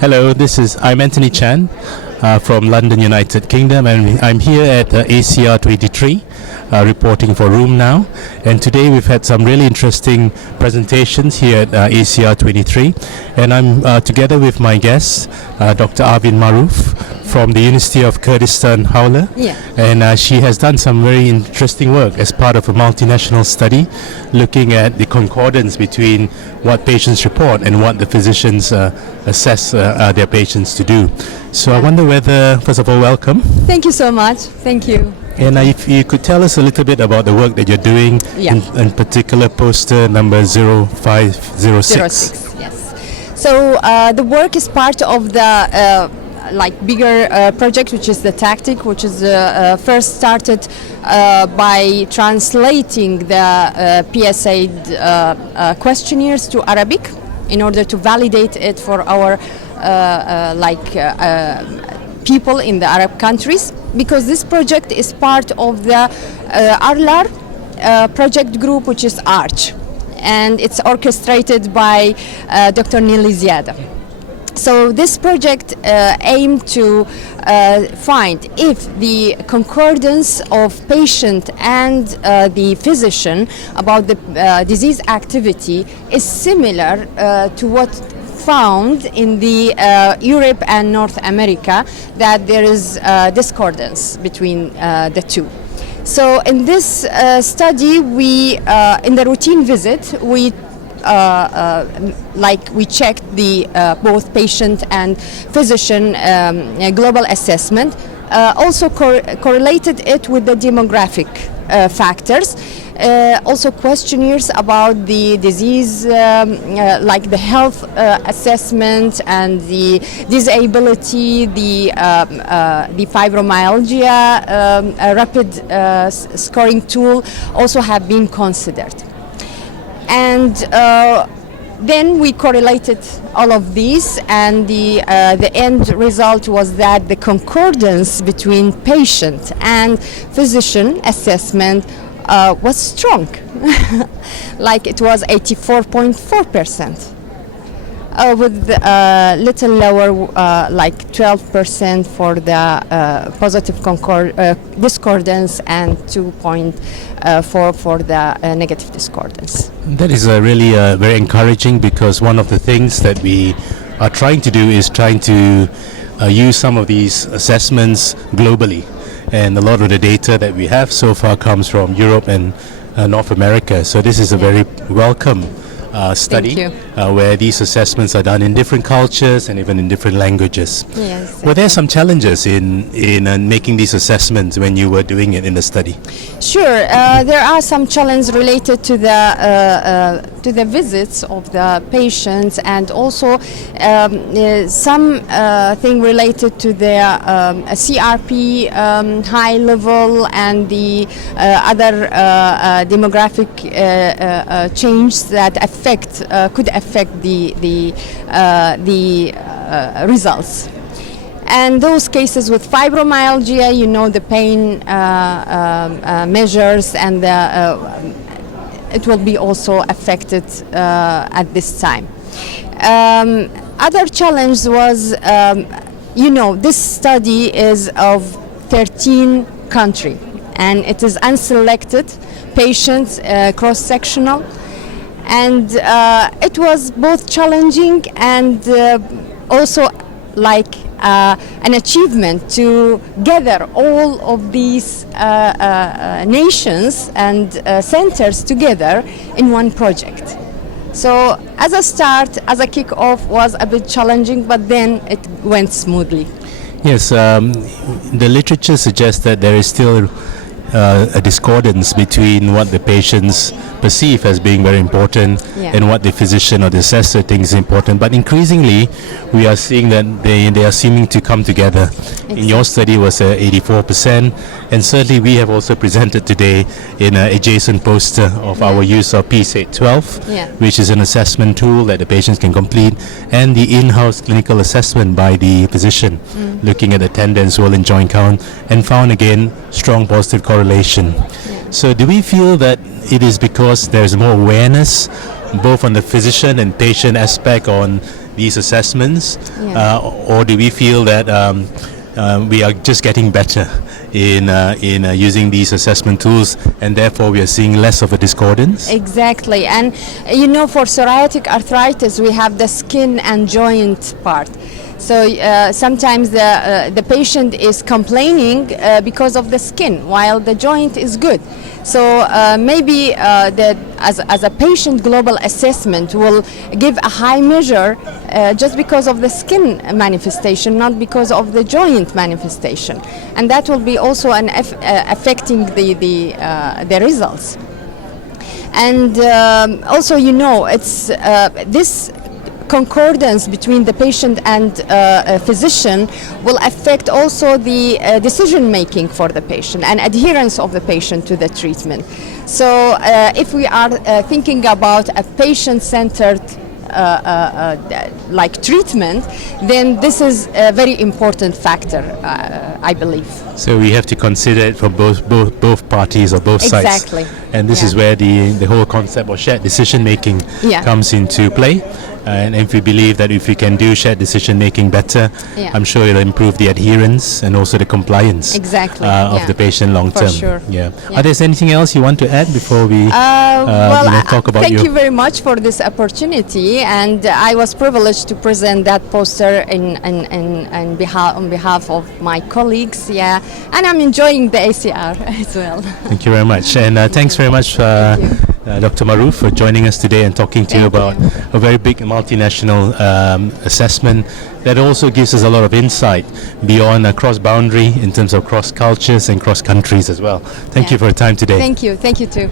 Hello, I'm Antoni Chan from London, United Kingdom, and I'm here at ACR 23 reporting for Room Now. And today we've had some really interesting presentations here at ACR 23, and I'm together with my guest, Dr. Avin Maroof from the University of Kurdistan Howler. Yeah. And she has done some very interesting work as part of a multinational study looking at the concordance between what patients report and what the physicians assess their patients to do. So I wonder whether, first of all, welcome. Thank you so much. Thank you. And if you could tell us a little bit about the work that you're doing, Yeah. in particular poster number 0506. Yes. So the work is part of the bigger project, which is the tactic, which is first started by translating the PsA questionnaires to Arabic in order to validate it for our people in the Arab countries, because this project is part of the ARLAR project group, which is ARCH, and it's orchestrated by Dr. Nili Ziada. So this project aimed to find if the concordance of patient and the physician about the disease activity is similar to what found in the Europe and North America, that there is discordance between the two. So in this study, we in the routine visit, we checked the both patient and physician global assessment, also correlated it with the demographic factors, also questionnaires about the disease, like the health assessment and the disability, the fibromyalgia rapid scoring tool also have been considered. And then we correlated all of these, and the end result was that the concordance between patient and physician assessment was strong. Like it was 84.4%. With little lower, like 12% for the positive discordance and 2.4 for the negative discordance. That is really very encouraging, because one of the things that we are trying to do is trying to use some of these assessments globally. And a lot of the data that we have so far comes from Europe and North America. So this is a very welcome study where these assessments are done in different cultures and even in different languages. Yes. Were there some challenges in making these assessments when you were doing it in the study? Sure, there are some challenges related to the visits of the patients, and also some thing related to their CRP high level and the other demographic change that could affect the results. And those cases with fibromyalgia, the pain measures, and it will be also affected at this time. Other challenge was, this study is of 13 countries, and it is unselected patients, cross-sectional. And it was both challenging and also like an achievement to gather all of these nations and centers together in one project. So as a start, as a kick-off, was a bit challenging, but then it went smoothly. Yes, the literature suggests that there is still a discordance between what the patients perceive as being very important and what the physician or the assessor thinks is important. But increasingly, we are seeing that they are seeming to come together. Exactly. In your study was 84%, and certainly we have also presented today in an adjacent poster of our use of PsA 12, which is an assessment tool that the patients can complete, and the in-house clinical assessment by the physician, looking at attendance, swollen and joint count, and found again strong positive correlation. So do we feel that it is because there's more awareness both on the physician and patient aspect on these assessments, Yeah. or do we feel that we are just getting better in using these assessment tools, and therefore we are seeing less of a discordance? Exactly, and for psoriatic arthritis we have the skin and joint part. So sometimes the patient is complaining because of the skin, while the joint is good. So maybe as a patient global assessment will give a high measure just because of the skin manifestation, not because of the joint manifestation, and that will be also affecting the results. And also, it's this concordance between the patient and physician will affect also the decision making for the patient and adherence of the patient to the treatment. So if we are thinking about a patient-centered like treatment, then this is a very important factor, I believe. So we have to consider it for both parties or both sides. Exactly. And this is where the whole concept of shared decision making comes into play. And if we believe that if we can do shared decision making better, I'm sure it'll improve the adherence and also the compliance of the patient long term. For sure. Are there anything else you want to add before we talk about thank you very much for this opportunity, and I was privileged to present that poster on behalf of my colleagues. And I'm enjoying the ACR as well. Thank you very much, and thanks very much, Dr. Maroof, for joining us today and talking to you about a very big multinational assessment that also gives us a lot of insight beyond cross-boundary in terms of cross-cultures and cross-countries as well. Thank you for your time today. Thank you too.